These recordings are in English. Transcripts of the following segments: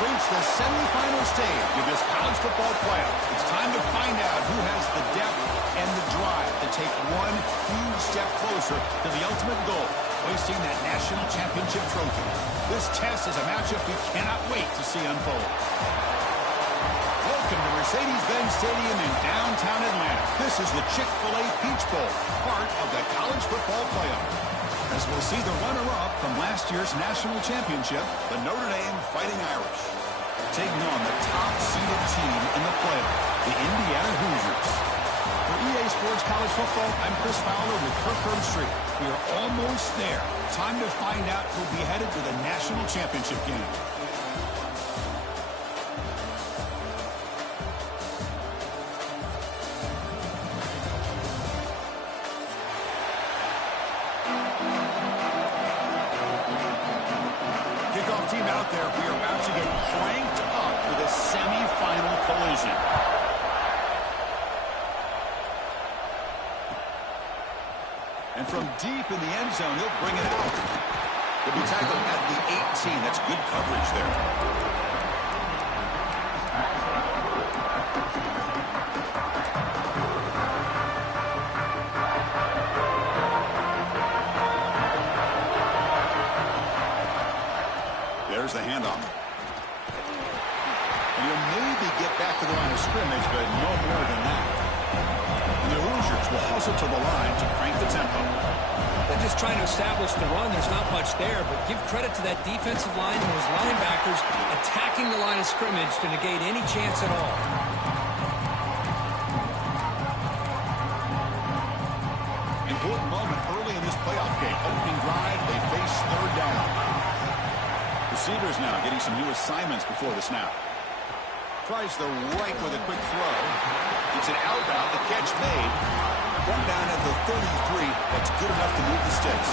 We've reached the semifinal stage of this college football playoff. It's time to find out who has the depth and the drive to take one huge step closer to the ultimate goal, hoisting that national championship trophy. This test is a matchup we cannot wait to see unfold. Welcome to Mercedes-Benz Stadium in downtown Atlanta. This is the Chick-fil-A Peach Bowl, part of the college football playoff. As we'll see the runner-up from last year's national championship, the Notre Dame Fighting Irish, taking on the top-seeded team in the playoff, the Indiana Hoosiers. For EA Sports College Football, I'm Chris Fowler with Kirk Herbstreit. We are almost there. Time to find out who'll be headed to the national championship game. Team out there, we are about to get cranked up with a semi-final collision. And from deep in the end zone, he'll bring it out. He'll be tackled at the 18. That's good coverage there. There's the handoff. And he'll maybe get back to the line of scrimmage, but no more than that. And the Hoosiers will hustle to the line to crank the tempo. They're just trying to establish the run. There's not much there, but give credit to that defensive line and those linebackers attacking the line of scrimmage to negate any chance at all. Important moment early in this playoff game. Opening drive, they face third down. Receivers now getting some new assignments before the snap. Tries the right with a quick throw. Gets it outbound. The catch made. Brought down at the 33. That's good enough to move the sticks.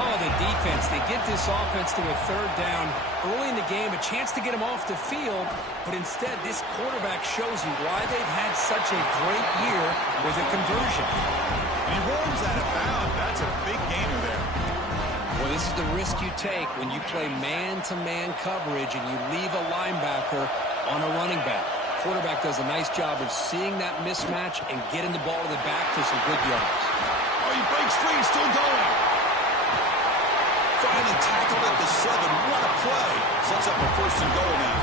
Oh, the defense. They get this offense to a third down early in the game. A chance to get them off the field. But instead, this quarterback shows you why they've had such a great year with a conversion. And he rolls out of bounds. That's a big gainer there. Well, this is the risk you take when you play man-to-man coverage and you leave a linebacker on a running back. Quarterback does a nice job of seeing that mismatch and getting the ball to the back for some good yards. Oh, he breaks free, still going. Finally tackled at the 7. What a play. Sets up a first and goal now.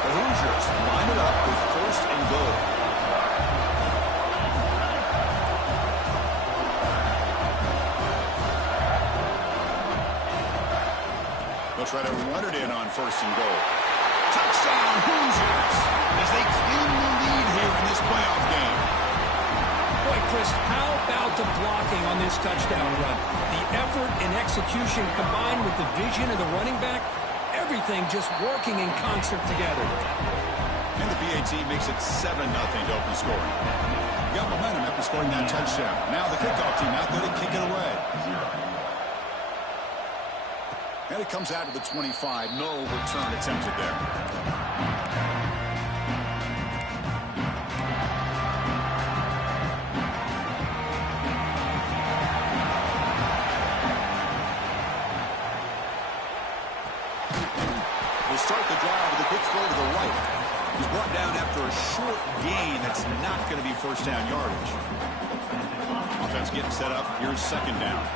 The Hoosiers line it up with first and goal. They'll try to run it in on first and goal. Touchdown, Hoosiers, as they claim the lead here in this playoff game. Boy, Chris, how about the blocking on this touchdown run? The effort and execution combined with the vision of the running back, everything just working in concert together. And the BAT makes it 7-0 to open scoring. Got momentum after scoring that touchdown. Now the kickoff team out there to kick it away. And it comes out to the 25. No return attempted there. We'll start the drive with a quick throw to the right. He's brought down after a short gain that's not going to be first down yardage. Offense getting set up. Here's second down.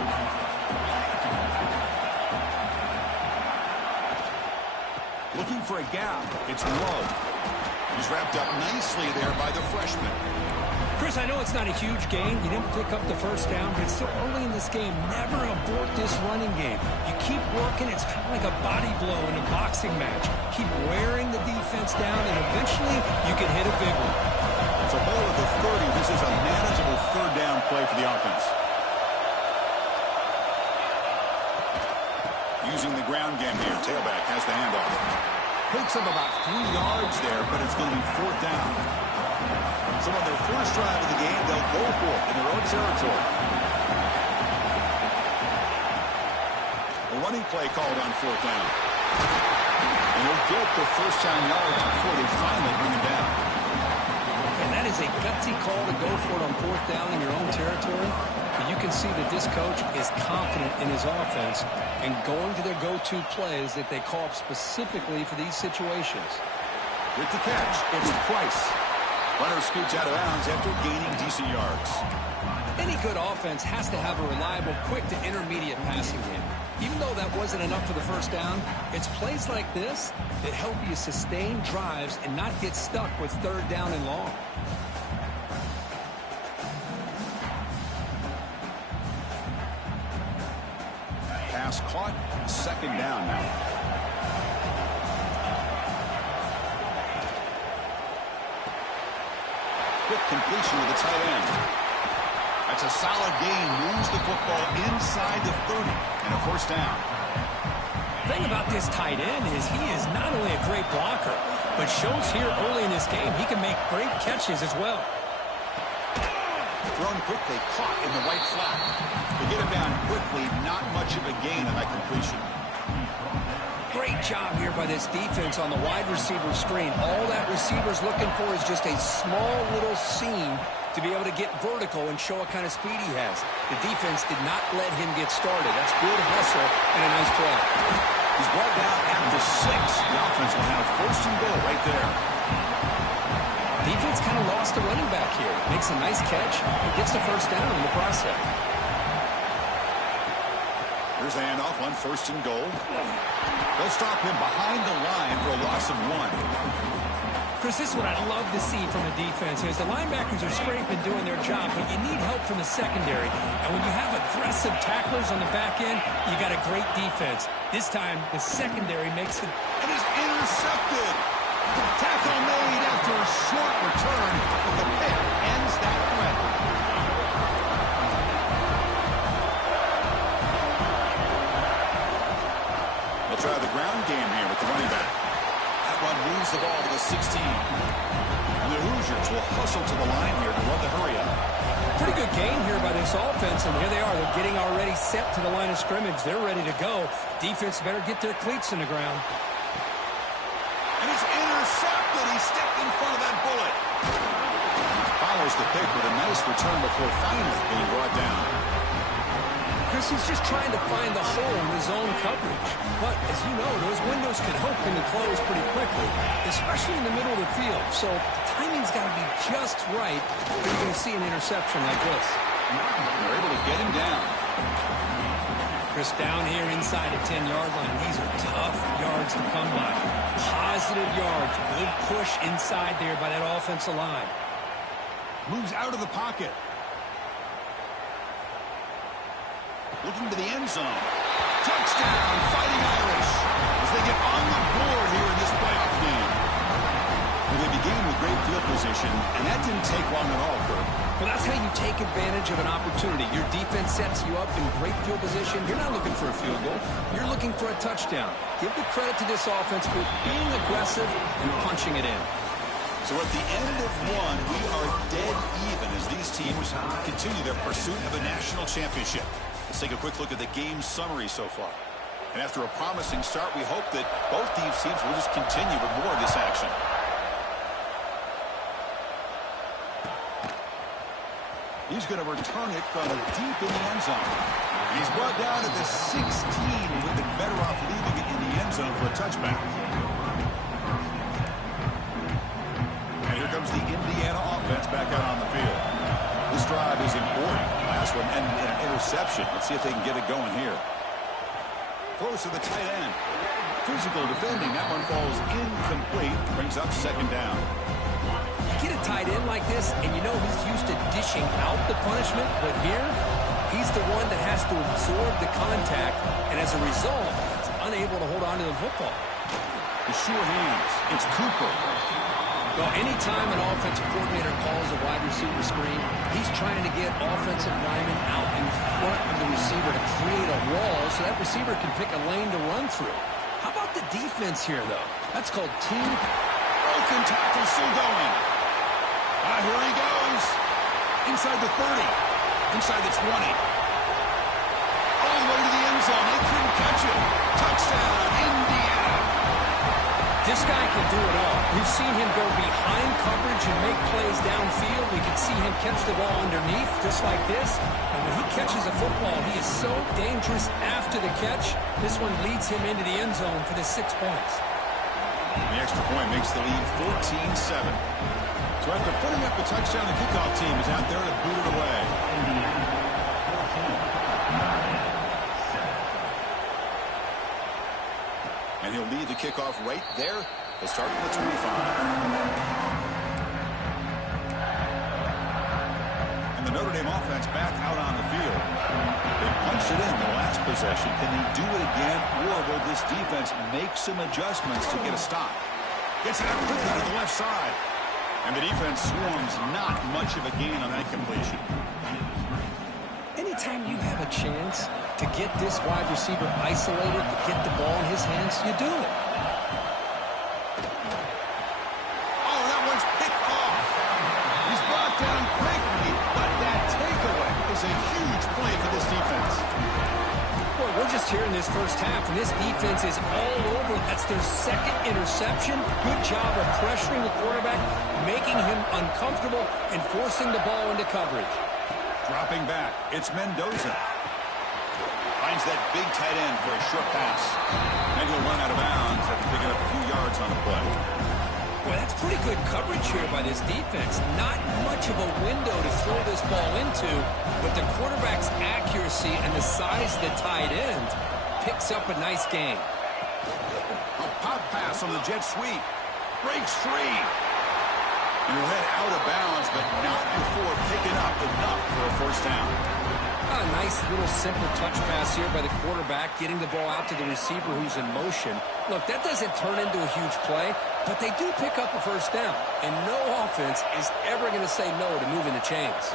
Looking for a gap. It's low. He's wrapped up nicely there by the freshman. Chris, I know it's not a huge gain. You didn't pick up the first down, but it's still early in this game. Never abort this running game. You keep working. It's kind of like a body blow in a boxing match. Keep wearing the defense down, and eventually you can hit a big one. It's a ball at the 30. This is a manageable third down play for the offense. Using the ground game here. Tailback has the handoff. Picks up about 3 yards there, but it's going to be fourth down. So on their first drive of the game, they'll go for it in their own territory. A running play called on fourth down. And he'll get the first down yards before they finally bring him down. And that is is a gutsy call to go for it on fourth down in your own territory. But you can see that this coach is confident in his offense and going to their go-to plays that they call up specifically for these situations. With the catch, it's Price. Runner scoots out of bounds after gaining decent yards. Any good offense has to have a reliable, quick to intermediate passing game. Even though that wasn't enough for the first down, it's plays like this that help you sustain drives and not get stuck with third down and long. Pass caught, second down now. Quick completion with the tight end. That's a solid gain. Moves the football inside the 30 and a first down. The thing about this tight end is he is not only a great blocker, but shows here early in this game he can make great catches as well. Thrown quickly, caught in the right flat. To get him down quickly, not much of a gain on that completion. Great job here by this defense on the wide receiver screen. All that receiver's looking for is just a small little seam to be able to get vertical and show what kind of speed he has. The defense did not let him get started. That's good hustle and a nice play. He's brought down after 6. The offense will have first and goal right there. Defense kind of lost the running back here. Makes a nice catch and gets the first down in the process. Here's the handoff on first and goal. They'll stop him behind the line for a loss of 1. Chris, this is what I love to see from a defense is the linebackers are scraping doing their job, but you need help from the secondary. And when you have aggressive tacklers on the back end, you got a great defense. This time, the secondary makes it. It is intercepted. Tackle made after a short return, but the pick ends that threat. They'll try the ground game here with the running back. That one moves the ball to the 16. And the Hoosiers will hustle to the line here to run the hurry up. Pretty good game here by this offense, and here they are. They're getting already set to the line of scrimmage. They're ready to go. Defense better get their cleats in the ground. And it's intercepted. He stepped in front of that bullet. Follows the pick with a nice return before finally being brought down. Chris, he's just trying to find the hole in his own coverage. But, as you know, those windows can open and close pretty quickly, especially in the middle of the field. So, timing's got to be just right when you're going to see an interception like this. They're able to get him down. Chris, down here inside the 10-yard line. These are tough yards to come by. Positive yards. Good push inside there by that offensive line. Moves out of the pocket. Looking to the end zone. Touchdown, Fighting Irish, as they get on the board here in this playoff game. Well, they began with great field position, and that didn't take long at all, Kurt. Well, that's how you take advantage of an opportunity. Your defense sets you up in great field position. You're not looking for a field goal. You're looking for a touchdown. Give the credit to this offense for being aggressive and punching it in. So at the end of one, we are dead even as these teams continue their pursuit of a national championship. Let's take a quick look at the game summary so far. And after a promising start, we hope that both these teams will just continue with more of this action. He's going to return it from deep in the end zone. And he's brought down at the 16. We've been better off leaving it in the end zone for a touchback. And here comes the Indiana offense back out on the field. This drive is important. Last one ended in an interception. Let's see if they can get it going here. Close to the tight end. Physical defending. That one falls incomplete. Brings up second down. You get a tight end like this, and you know he's used to dishing out the punishment, but here, he's the one that has to absorb the contact, and as a result, he's unable to hold on to the football. The sure hands. It's Cooper. Well, anytime an offensive coordinator calls a wide receiver screen, he's trying to get offensive linemen out in front of the receiver to create a wall so that receiver can pick a lane to run through. How about the defense here, though? That's called team. Broken tackle still going. Here he goes. Inside the 30. Inside the 20. All the way to the end zone. They couldn't catch him. Touchdown, Indiana. This guy can do it all. We've seen him go behind coverage and make plays downfield. We can see him catch the ball underneath, just like this. And when he catches a football, he is so dangerous after the catch. This one leads him into the end zone for the 6 points. The extra point makes the lead 14-7. So after putting up a touchdown, the kickoff team is out there to boot it away. And he'll lead the kickoff right there. They'll start at the 25. And the Notre Dame offense back out on the field. They punched it in the last possession. Can they do it again, or will this defense make some adjustments to get a stop? Gets it out quickly to the left side. And the defense swarms, not much of a gain on that completion. Anytime you have a chance to get this wide receiver isolated, to get the ball in his hands, you do it. Oh, that one's picked off. He's brought down quickly, but that takeaway is a huge play for this defense. Boy, we're just here in this first half, and this defense is all over. That's their second interception. Good job of pressuring the quarterback, making him uncomfortable, and forcing the ball into coverage. Dropping back, it's Mendoza. Finds that big tight end for a short pass. And he'll run out of bounds after picking up a few yards on the play. Boy, that's pretty good coverage here by this defense. Not much of a window to throw this ball into, but the quarterback's accuracy and the size of the tight end picks up a nice gain. A pop pass on the jet sweep. Breaks free. And he'll head out of bounds, but not before picking up enough for a first down. A nice little simple touch pass here by the quarterback, getting the ball out to the receiver who's in motion. Look, that doesn't turn into a huge play, but they do pick up a first down. And no offense is ever going to say no to moving the chains.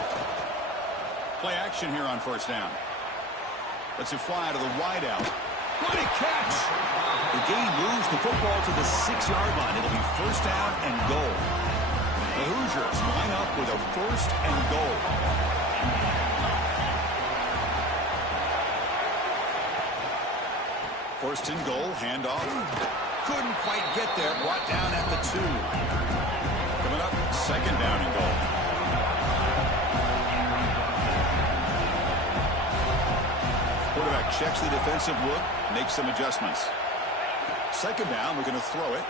Play action here on first down. Lets it fly to the wideout. What a catch! The game moves the football to the 6-yard line. It'll be first down and goal. The Hoosiers line up with a first and goal. First and goal, handoff. Couldn't quite get there, brought down at the 2. Coming up, second down and goal. Quarterback checks the defensive look, makes some adjustments. Second down, we're going to throw it.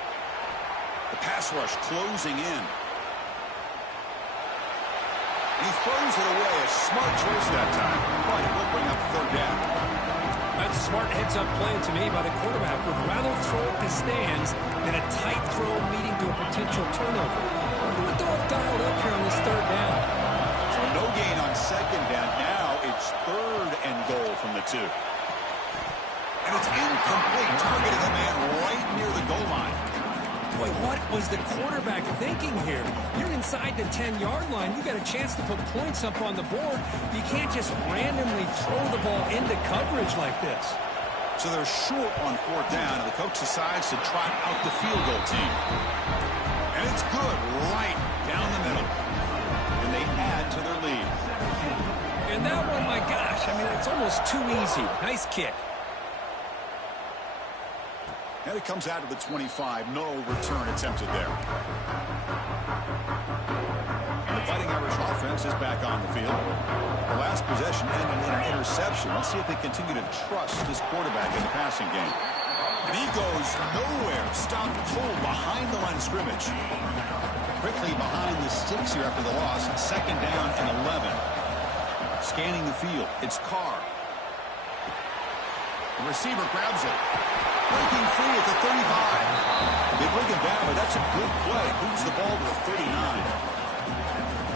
The pass rush closing in. He throws it away. A smart choice that time. But it will bring up third down. That's a smart heads-up play to me by the quarterback. Would rather throw it to stands than a tight throw leading to a potential turnover. Wonder what they'll have dialed up here on this third down. So no gain on second down. Now it's third and goal from the 2. And it's incomplete. Targeting the man right near the goal line. Boy, what was the quarterback thinking here? You're inside the 10-yard line. You got a chance to put points up on the board. You can't just randomly throw the ball into coverage like this. So they're short on fourth down, and the coach decides to trot out the field goal team. And it's good right down the middle. And they add to their lead. And that one, my gosh, I mean, it's almost too easy. Nice kick. And it comes out of the 25. No return attempted there. And the Fighting Irish offense is back on the field. The last possession ended in an interception. Let's see if they continue to trust this quarterback in the passing game. And he goes nowhere. Stopped cold behind the line of scrimmage. Quickly behind the sticks here after the loss. Second down and 11. Scanning the field. It's Carr. The receiver grabs it. Breaking free at the 35. They bring it down, but that's a good play. Moves the ball to the 39.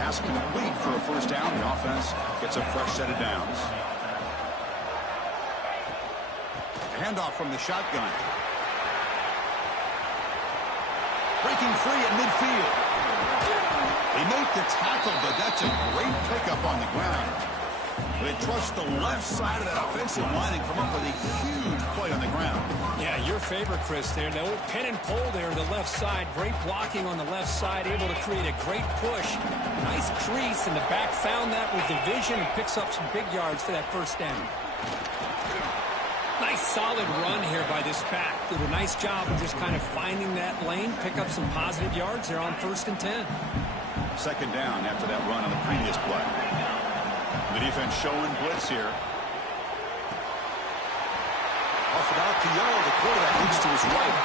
Pass complete for a first down. The offense gets a fresh set of downs. Handoff from the shotgun. Breaking free at midfield. They make the tackle, but that's a great pickup on the ground. They trust the left side of that offensive line and come up with a huge play on the ground. Yeah, your favorite, Chris, there. The old pin and pull there to the left side. Great blocking on the left side, able to create a great push. Nice crease, and the back found that with the vision and picks up some big yards for that first down. Nice solid run here by this back. Did a nice job of just kind of finding that lane, pick up some positive yards there on 1st and 10. Second down after that run on the previous play. The defense showing blitz here. Off and out to Yellow. The quarterback looks to his right.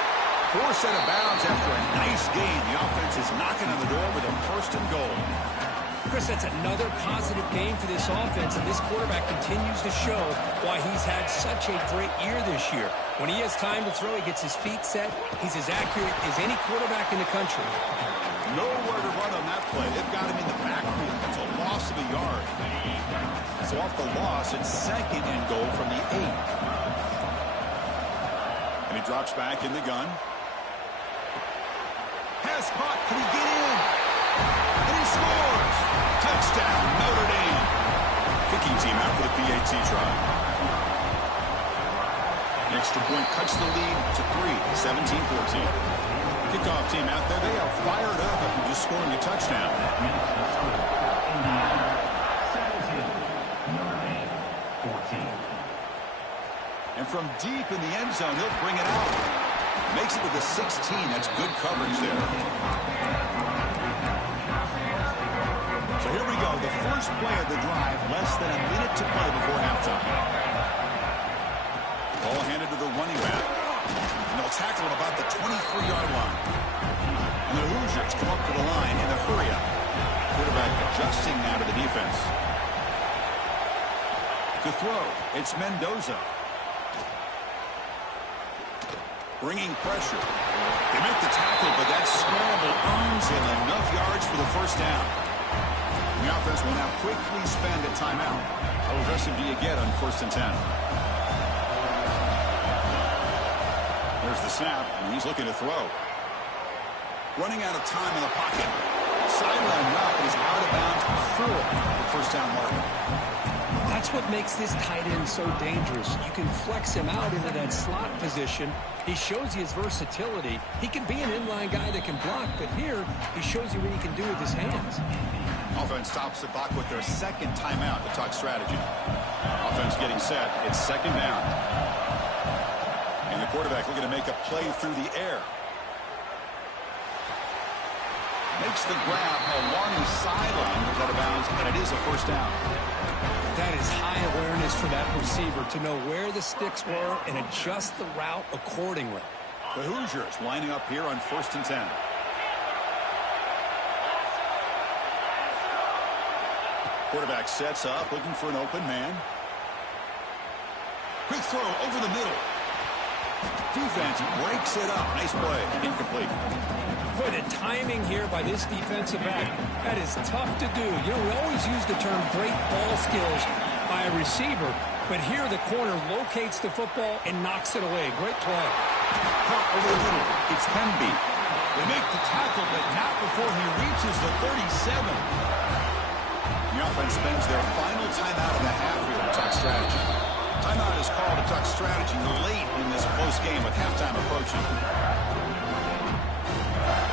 Forced out of bounds after a nice gain. The offense is knocking on the door with a 1st and goal. Chris, that's another positive game for this offense, and this quarterback continues to show why he's had such a great year this year. When he has time to throw, he gets his feet set. He's as accurate as any quarterback in the country. Nowhere to run on that play. They've got him in the backfield. That's a loss of a yard. So off the loss, it's 2nd and goal from the 8. And he drops back in the gun. Pass caught. Can he get in? And he scores! Touchdown, Notre Dame. Kicking team out for the PAT try. An extra point cuts the lead to 3, 17-14. Kickoff team out there, they are fired up after just scoring a touchdown. And from deep in the end zone, he'll bring it out. Makes it to the 16. That's good coverage there. So here we go. The first play of the drive, less than a minute to play before halftime. Ball handed to the running back. And they'll tackle him about the 23-yard line. And the Hoosiers come up to the line in a hurry up. Quarterback adjusting now to the defense. To throw, it's Mendoza. Bringing pressure. They make the tackle, but that scramble earns him enough yards for the 1st down. The offense will now quickly spend a timeout. How aggressive do you get on 1st and 10? There's the snap, and he's looking to throw. Running out of time in the pocket. Sideline route, but he's out of bounds before the 1st down mark. That's what makes this tight end so dangerous. You can flex him out into that slot position. He shows you his versatility. He can be an inline guy that can block, but here he shows you what he can do with his hands. Offense stops the clock with their 2nd timeout to talk strategy. Offense getting set. It's 2nd down. And the quarterback looking to make a play through the air. Makes the grab along the sideline. Goes out of bounds, and it is a 1st down. That is high awareness for that receiver to know where the sticks were and adjust the route accordingly. The Hoosiers lining up here on 1st and 10. Quarterback sets up, looking for an open man. Quick throw over the middle. Defense breaks it up. Nice play. Incomplete. Boy, the timing here by this defensive back, that is tough to do. You know, we always use the term great ball skills by a receiver, but here the corner locates the football and knocks it away. Great play. Caught over the middle. It's Hemby. They make the tackle, but not before he reaches the 37. The offense spends their final timeout of the half here to talk strategy. Timeout is called to talk strategy late in this close game with halftime approaching.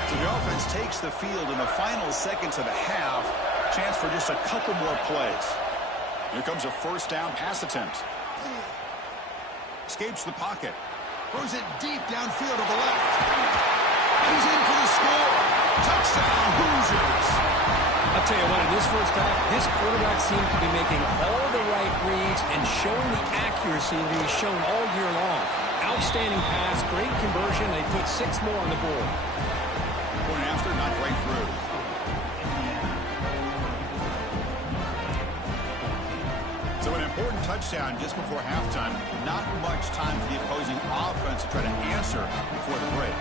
So the offense takes the field in the final seconds of the half. Chance for just a couple more plays. Here comes a 1st down pass attempt. Escapes the pocket. Throws it deep downfield to the left. And he's in for the score. Touchdown, Hoosiers. I'll tell you what, in this 1st half, this quarterback seems to be making all the right reads and showing the accuracy that he's shown all year long. Outstanding pass, great conversion. They put 6 more on the board. Point after, not right through. So an important touchdown just before halftime. Not much time for the opposing offense to try to answer before the break.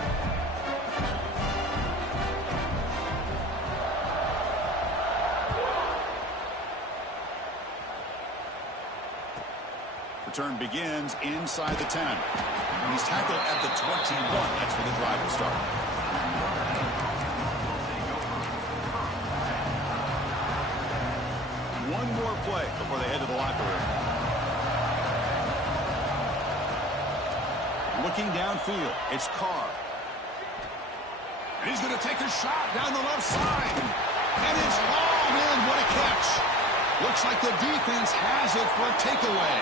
Return begins inside the 10. And he's tackled at the 21. That's where the drive will start. One more play before they head to the locker room. Looking downfield, it's Carr. And he's going to take a shot down the left side. And it's hauled in. What a catch. Looks like the defense has it for a takeaway.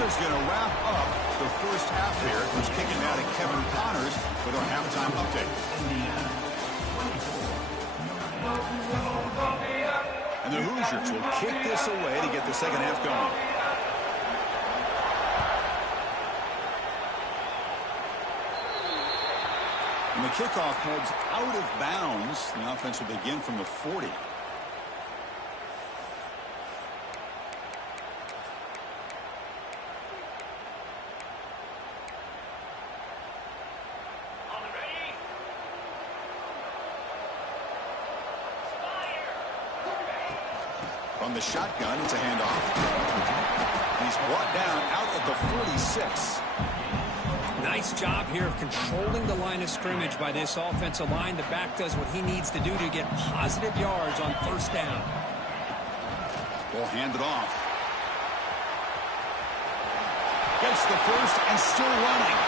that is going to wrap up the first half here. Who's kicking out at Kevin Connors with our halftime update. And the Hoosiers will kick this away to get the second half going. And the kickoff heads out of bounds. The offense will begin from the 40. From the shotgun, it's a handoff. He's brought down out at the 46. Nice job here of controlling the line of scrimmage by this offensive line. The back does what he needs to do to get positive yards on first down. We'll hand it off. Gets the first and still running.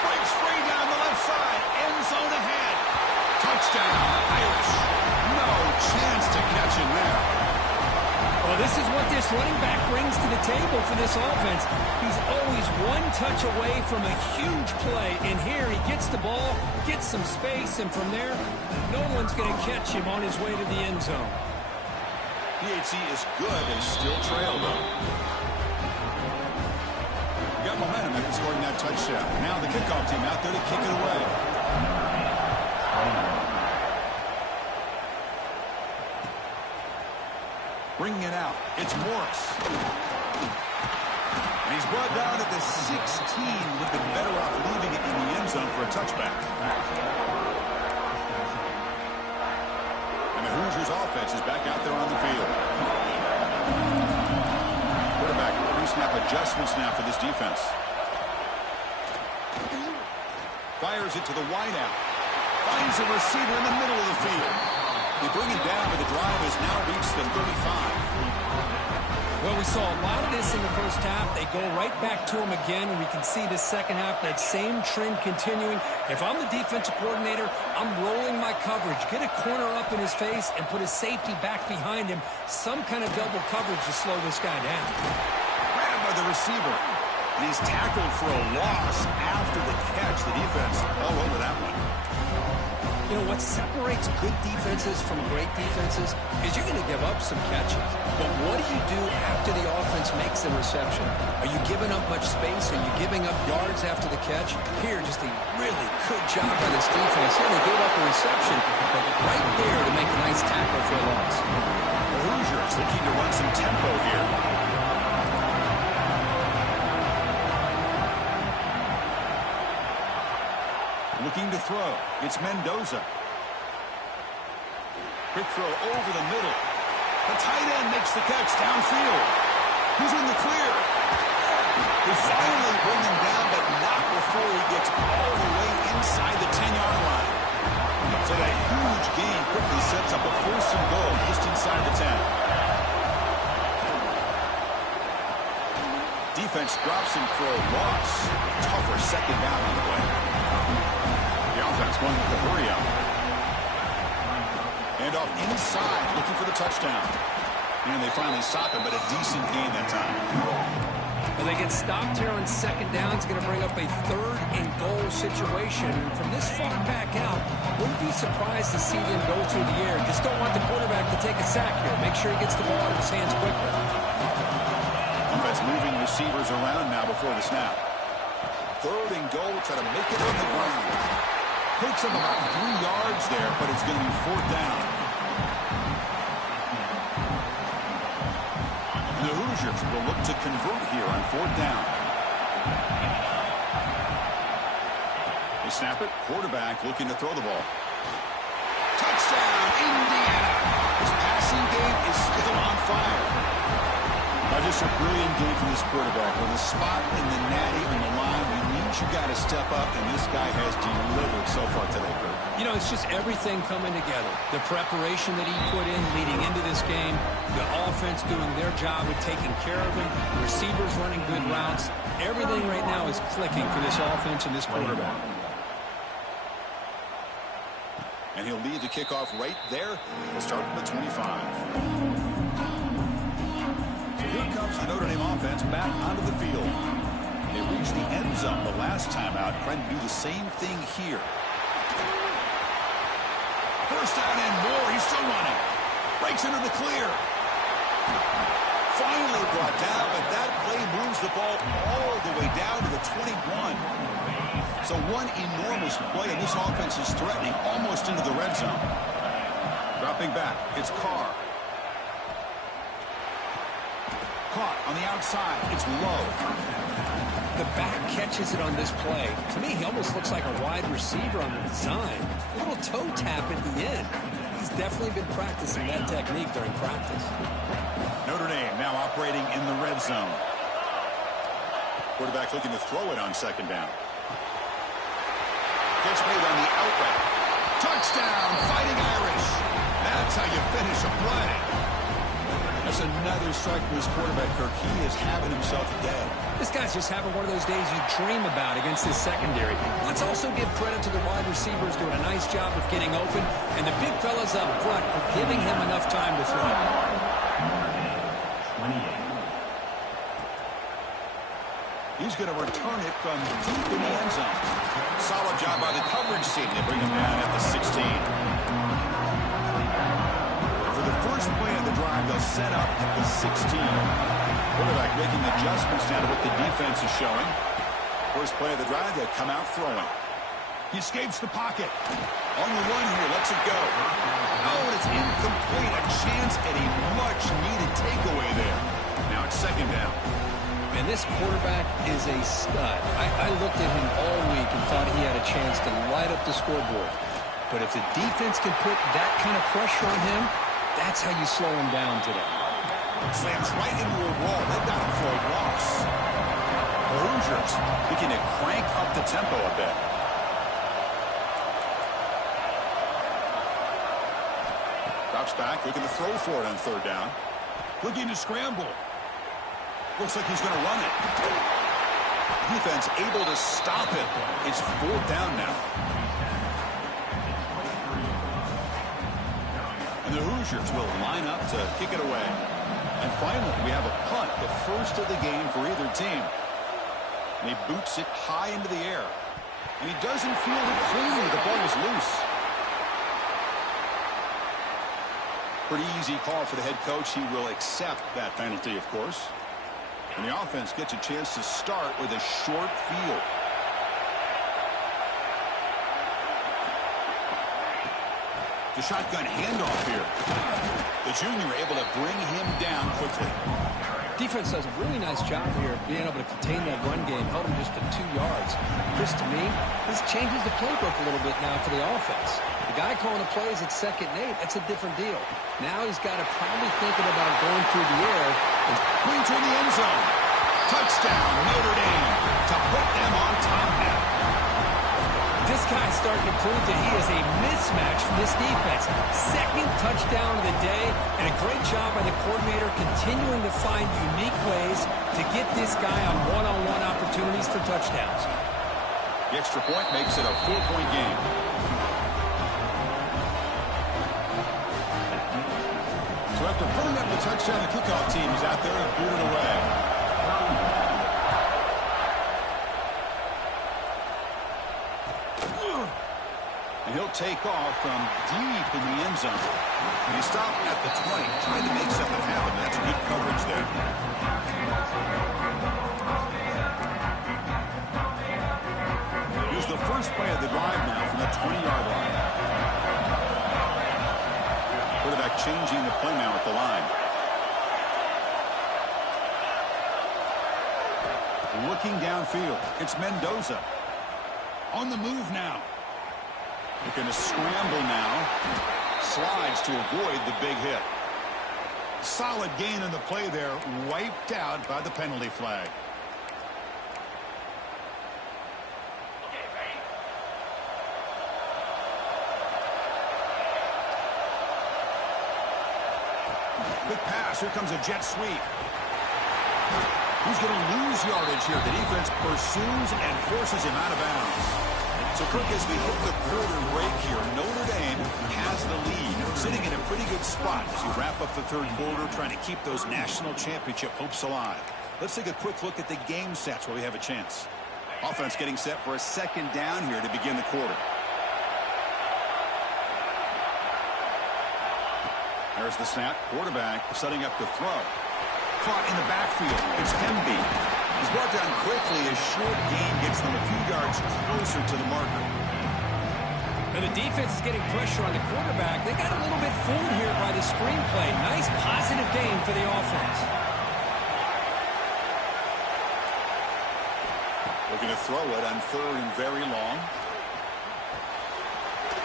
Breaks free down the left side. End zone ahead. Touchdown, Irish. No chance to catch him there. Well, this is what this running back brings to the table for this offense. He's always one touch away from a huge play. And here he gets the ball, gets some space, and from there, no one's going to catch him on his way to the end zone. PHC is good and still trail, though. Got momentum after scoring that touchdown. Now the kickoff team out there to kick it away. Bringing it out. It's Morris. And he's brought down at the 16. Would have been better off leaving it in the end zone for a touchback. And the Hoosiers offense is back out there on the field. Quarterback pre-snap adjustments now for this defense. Fires it to the wideout. Finds a receiver in the middle of the field. They bring him down, but the drive has now reached the 35. Well, we saw a lot of this in the first half. They go right back to him again, and we can see the second half, that same trend continuing. If I'm the defensive coordinator, I'm rolling my coverage. Get a corner up in his face and put his safety back behind him. Some kind of double coverage to slow this guy down. Grabbed by the receiver. And he's tackled for a loss after the catch. The defense all over that one. You know, what separates good defenses from great defenses is you're going to give up some catches. But what do you do after the offense makes the reception? Are you giving up much space? Are you giving up yards after the catch? Here, just a really good job by this defense. Here, they gave up a reception, but right there to make a nice tackle for a loss. The Hoosiers looking to run some tempo here. Looking to throw. It's Mendoza. Quick throw over the middle. The tight end makes the catch downfield. He's in the clear. They finally bring him down, but not before he gets all the way inside the 10-yard line. So that huge gain quickly sets up a first and goal just inside the 10. Defense drops him for a loss. Tougher second down on the way. The offense going with the hurry up. And off inside, looking for the touchdown. And they finally stop him, but a decent gain that time. Well, they get stopped here on second down. It's going to bring up a third and goal situation. From this far back out, wouldn't be surprised to see them go through the air. Just don't want the quarterback to take a sack here. Make sure he gets the ball out of his hands quickly. Defense moving receivers around now before the snap. Third and goal, try to make it on the ground. Takes him about 3 yards there, but it's going to be fourth down. The Hoosiers will look to convert here on fourth down. They snap it. Quarterback looking to throw the ball. Touchdown, Indiana. His passing game is still on fire. Just a brilliant game from this quarterback. With a spot in the natty on the line, we need you got to step up, and this guy has delivered so far today, Kurt. You know, it's just everything coming together. The preparation that he put in leading into this game, the offense doing their job of taking care of him, the receivers running good routes. Everything right now is clicking for this offense and this quarterback. And he'll lead the kickoff right there. We'll start from the 25. Here comes the Notre Dame offense back onto the field. last time out, trying to do the same thing here. First down and more. He's still running. Breaks into the clear. Finally brought down, but that play moves the ball all the way down to the 21. So one enormous play, and this offense is threatening almost into the red zone. Dropping back, it's Carr. Caught on the outside, it's Lowe. The back catches it on this play. To me, he almost looks like a wide receiver on the design. A little toe tap at the end. He's definitely been practicing that technique during practice. Notre Dame now operating in the red zone. Quarterback looking to throw it on second down. Catch made on the out route. Touchdown, Fighting Irish. That's how you finish a play. That's another strike for his quarterback, Kirk. He is having himself a day. This guy's just having one of those days you dream about against his secondary. Let's also give credit to the wide receivers doing a nice job of getting open, and the big fellas up front for giving him enough time to throw. He's going to return it from deep in the end zone. Solid job by the coverage team. They bring him down at the 16. For the first play of the drive, they'll set up at the 16. Quarterback making adjustments now to what the defense is showing. First play of the drive, they'll come out throwing. He escapes the pocket. On the run here, lets it go. Oh, and it's incomplete. A chance at a much-needed takeaway there. Now it's second down. And this quarterback is a stud. I looked at him all week and thought he had a chance to light up the scoreboard. But if the defense can put that kind of pressure on him, that's how you slow him down today. Slams right into a wall. They've got him for a loss. The Hoosiers looking to crank up the tempo a bit. Drops back, looking to throw for it on third down. Looking to scramble. Looks like he's going to run it. Defense able to stop it. It's fourth down now. And the Hoosiers will line up to kick it away. And finally, we have a punt, the first of the game for either team. And he boots it high into the air. And he doesn't feel it cleanly. The ball is loose. Pretty easy call for the head coach. He will accept that penalty, of course. And the offense gets a chance to start with a short field. The shotgun handoff here. The junior able to bring him down quickly. Defense does a really nice job here of being able to contain that run game, held him just to 2 yards. Chris, to me, this changes the playbook a little bit now for the offense. The guy calling the plays at 2nd and 8, that's a different deal. Now he's got to probably thinking about going through the air. And brings her in the end zone. Touchdown, Notre Dame, to put them on top now. This guy's starting to prove that he is a mismatch for this defense. Second touchdown of the day, and a great job by the coordinator continuing to find unique ways to get this guy on one-on-one opportunities for touchdowns. The extra point makes it a 4-point game. So after putting up the touchdown, the kickoff team is out there and boot it away. And he'll take off from deep in the end zone. And he stopped at the 20, trying to make something happen. That's good coverage there. Here's the first play of the drive now from the 20-yard line. Quarterback changing the play now at the line. Looking downfield, it's Mendoza. On the move now. They're going to scramble now. Slides to avoid the big hit. Solid gain in the play there. Wiped out by the penalty flag. Quick pass. Here comes a jet sweep. He's going to lose yardage here. The defense pursues and forces him out of bounds. So, Kirk, as we hit the quarter break here, Notre Dame has the lead, sitting in a pretty good spot as you wrap up the third quarter, trying to keep those national championship hopes alive. Let's take a quick look at the game stats while we have a chance. Offense getting set for a second down here to begin the quarter. There's the snap. Quarterback setting up to throw. Caught in the backfield. It's Hemby. He's brought down quickly. A short gain gets them a few yards closer to the marker. And the defense is getting pressure on the quarterback. They got a little bit fooled here by the screenplay. Nice positive gain for the offense. Looking to throw it on 3rd and very long.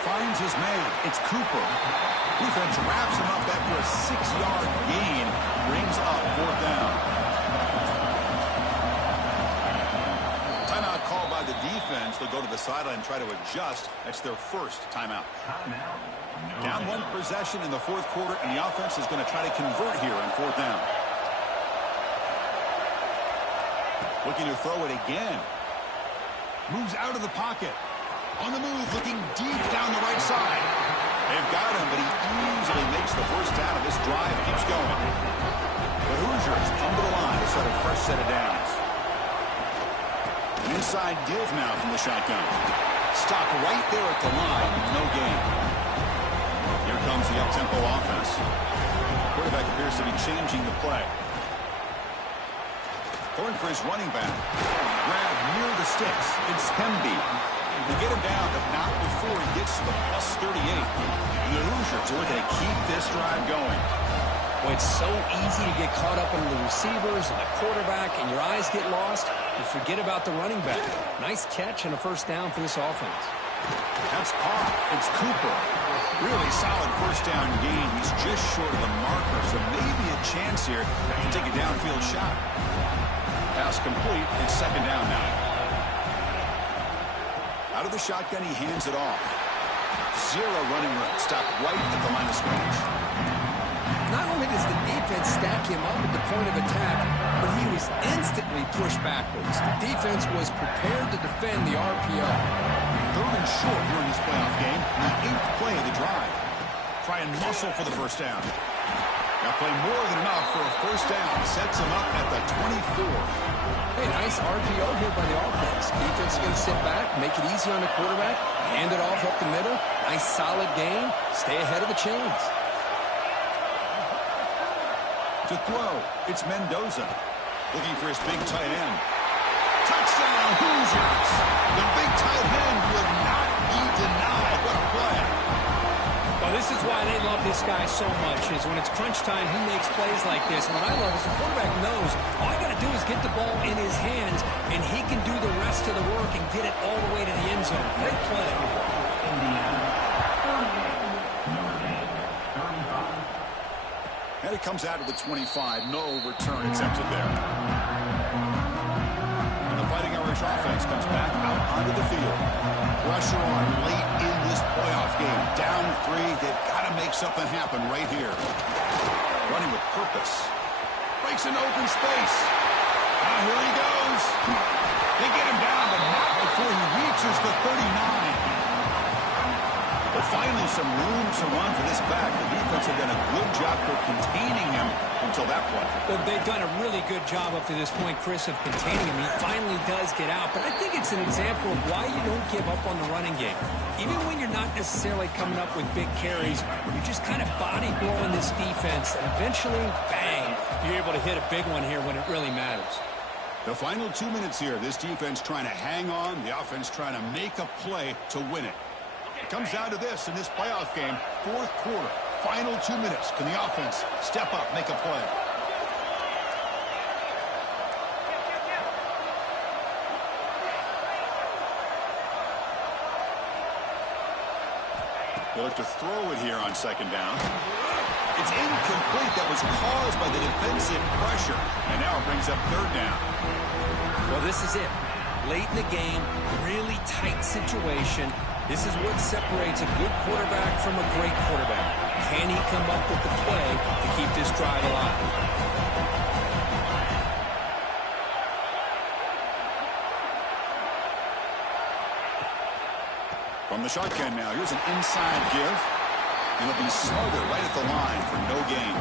Finds his man. It's Cooper. Defense wraps him up after a 6-yard gain. Brings up 4th down. Timeout called by the defense. They'll go to the sideline and try to adjust. That's their first timeout. Down 1 possession in the 4th quarter, and the offense is going to try to convert here on 4th down. Looking to throw it again. Moves out of the pocket. On the move, looking deep down the right side. They've got him, but he easily makes the first down of this drive. Keeps going. The Hoosiers come to the line to set a fresh set of downs. Inside deals now from the shotgun. Stopped right there at the line. No gain. Here comes the up-tempo offense. Quarterback appears to be changing the play. Going for his running back. Grab near the sticks. It's Hemby. They get him down, but not before he gets to the +38. And the Hoosiers are looking to keep this drive going. Well, it's so easy to get caught up in the receivers and the quarterback, and your eyes get lost. You forget about the running back. Nice catch and a first down for this offense. That's caught. It's Cooper. Really solid first down gain. He's just short of the marker, so maybe a chance here to take a downfield shot. Pass complete. It's 2nd down now. Out of the shotgun, he hands it off. 0 running room. Stopped right at the line of scrimmage. Not only does the defense stack him up at the point of attack, but he was instantly pushed backwards. The defense was prepared to defend the RPO. 3rd and short here in this playoff game. The 8th play of the drive. Try and muscle for the first down. Now play more than enough for a first down. Sets him up at the 24. Hey, nice RPO here by the offense. Defense is going to sit back, make it easy on the quarterback, hand it off up the middle. Nice solid gain. Stay ahead of the chains. To throw, it's Mendoza. Looking for his big tight end. Touchdown, Hoosiers! The big tight end would not be denied. What a play. Well, this is why they love this guy so much, is when it's crunch time, he makes plays like this. And what I love is the quarterback knows all I got to do is get the ball in his hands, and he can do the rest of the work and get it all the way to the end zone. Great play. And it comes out of the 25. No return attempted there. And the Fighting Irish offense comes back out onto the field. Pressure on late in this playoff game. Down 3. They've got to make something happen right here. Running with purpose. Breaks an open space. Now here he goes. They get him down, but not before he reaches the 39. But finally some room to run for this back. The defense have done a good job for containing him until that point. Well, they've done a really good job up to this point, Chris, of containing him. He finally does get out. But I think it's an example of why you don't give up on the running game. Even when you're not necessarily coming up with big carries, you're just kind of body blowing this defense. And eventually, bang, you're able to hit a big one here when it really matters. The final 2 minutes here. This defense trying to hang on. The offense trying to make a play to win it. It comes down to this in this playoff game. 4th quarter. Final 2 minutes. Can the offense step up, make a play? They look to throw it here on 2nd down. It's incomplete. That was caused by the defensive pressure. And now it brings up 3rd down. Well, this is it. Late in the game, really tight situation. This is what separates a good quarterback from a great quarterback. Can he come up with the play to keep this drive alive? From the shotgun now, here's an inside give. And he'll be smothered right at the line for no gain.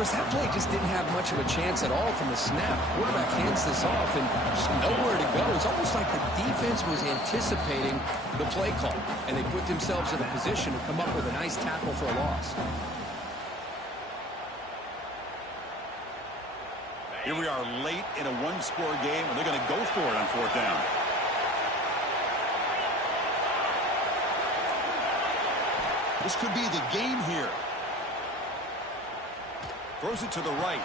Chris, that play just didn't have much of a chance at all from the snap. Quarterback hands this off and just nowhere to go. It's almost like the defense was anticipating the play call, and they put themselves in a position to come up with a nice tackle for a loss. Here we are late in a one-score game, and they're going to go for it on fourth down. This could be the game here. Throws it to the right.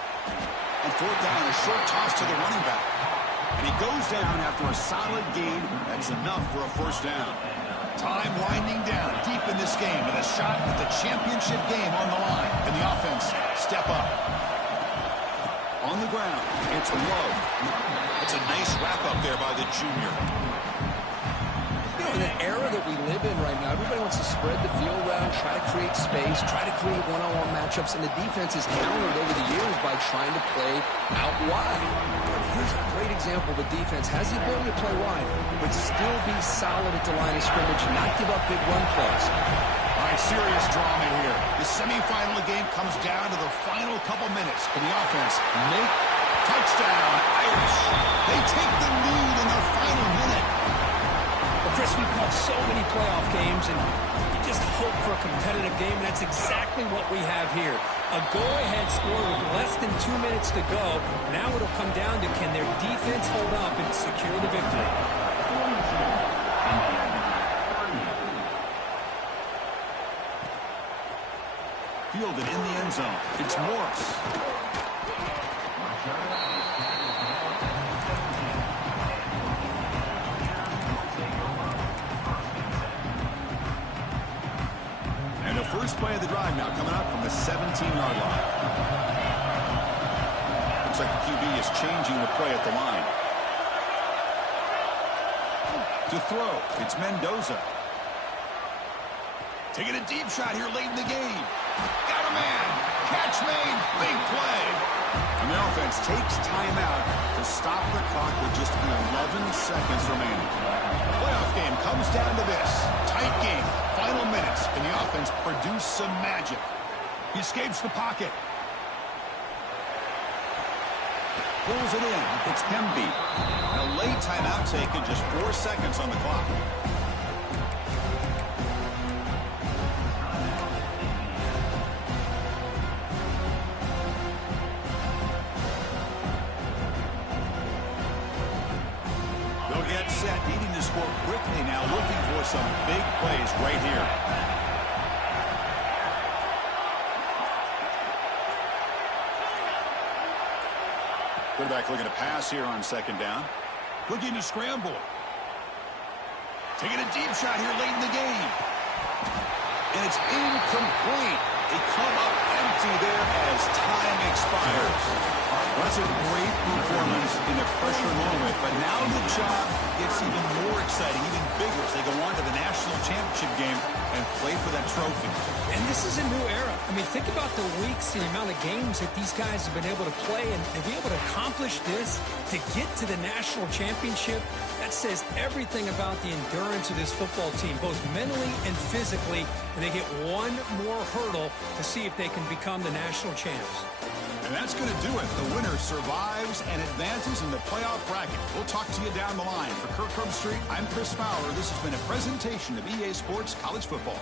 And fourth down, a short toss to the running back. And he goes down after a solid gain. That's enough for a first down. Time winding down deep in this game with a shot at the championship game on the line. And the offense step up. On the ground, it's Love. It's a nice wrap-up there by the junior. In the era that we live in right now, everybody wants to spread the field around, try to create space, try to create one-on-one matchups, and the defense is countered over the years by trying to play out wide. But here's a great example of a defense has the ability to play wide, but still be solid at the line of scrimmage and not give up big run plays. All right, serious drama here. The semifinal game comes down to the final couple minutes for the offense. Touchdown, Irish. They take the lead in the final minute. Chris, we've got so many playoff games, and you just hope for a competitive game, and that's exactly what we have here. A go-ahead score with less than 2 minutes to go. Now it'll come down to can their defense hold up and secure the victory. Fielded in the end zone. It's Morris. And the first play of the drive now coming up from the 17-yard line. Looks like the QB is changing the play at the line. To throw, it's Mendoza. Taking a deep shot here late in the game. Got a man. Catch made. Big play. And the offense takes timeout to stop the clock with just 11 seconds remaining. The playoff game comes down to this. Tight game. Final minutes. And the offense produced some magic. He escapes the pocket. Pulls it in. It's Hemby. A late timeout taken. Just 4 seconds on the clock. Set, needing to score quickly now, looking for some big plays right here. Quarterback looking to pass here on second down. Looking to scramble. Taking a deep shot here late in the game. And it's incomplete. They come up empty there as time expires. That's a great performance in a pressure moment, but now the job gets even more exciting, even bigger as they go on to the national championship game and play for that trophy. And this is a new era. I mean, think about the weeks, the amount of games that these guys have been able to play, and to be able to accomplish this, to get to the national championship, that says everything about the endurance of this football team, both mentally and physically, and they get one more hurdle to see if they can become the national champs. And that's going to do it. The winner survives and advances in the playoff bracket. We'll talk to you down the line. For Kirk Street, I'm Chris Fowler. This has been a presentation of EA Sports College Football.